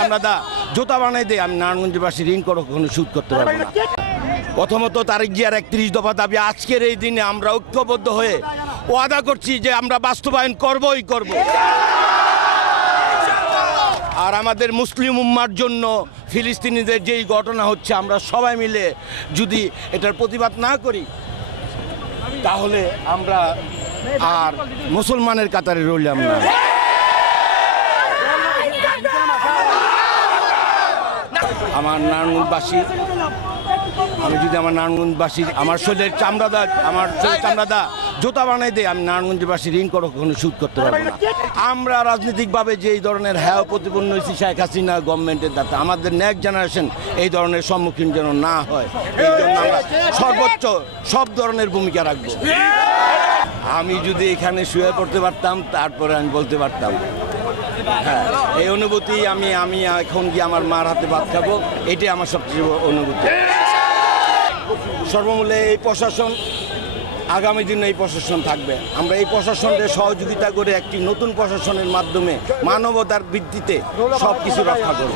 চামড়াদা জোতা বানাই দেয়, আমি নারায়ণগঞ্জবাসী ঋণ কখনো শোধ করতে পারবো না। প্রথমত তারেক জিয়ার 31 দফা দাবি আজকের এই দিনে আমরা ঐক্যবদ্ধ হয়ে ওয়াদা করছি যে আমরা বাস্তবায়ন করবই করব। আর আমাদের মুসলিম উম্মার জন্য ফিলিস্তিনিদের যেই ঘটনা হচ্ছে, আমরা সবাই মিলে যদি এটার প্রতিবাদ না করি তাহলে আমরা আর মুসলমানের কাতারে রইলাম না। আমার নারায়ণগঞ্জবাসী, আমি যদি আমার নারায়ণগঞ্জবাসী আমার শরীরের চামড়াদা জোতা বানাই দেয়, আমি নারায়ণগঞ্জবাসী ঋণ কখনো শোধ করতে পারবো না। আমরা রাজনৈতিকভাবে যে এই ধরনের হ্যাঁ প্রতিপন্ন হয়েছি শেখ হাসিনা গভর্নমেন্টের দ্বারা, আমাদের নেক্সট জেনারেশন এই ধরনের সম্মুখীন যেন না হয়, এই জন্য আমরা সর্বোচ্চ সব ধরনের ভূমিকা রাখবো। আমি যদি এখানে শুয়ে পড়তে পারতাম তারপরে আমি বলতে পারতাম, হ্যাঁ এই অনুভূতি আমি এখন গিয়ে আমার মার হাতে ভাত খাবো, এটাই আমার সবচেয়ে অনুভূতি। সর্বমূলে এই প্রশাসন, আগামী দিনে এই প্রশাসন থাকবে। আমরা এই প্রশাসনের সহযোগিতা করে একটি নতুন প্রশাসনের মাধ্যমে মানবতার ভিত্তিতে সব কিছু রক্ষা করব।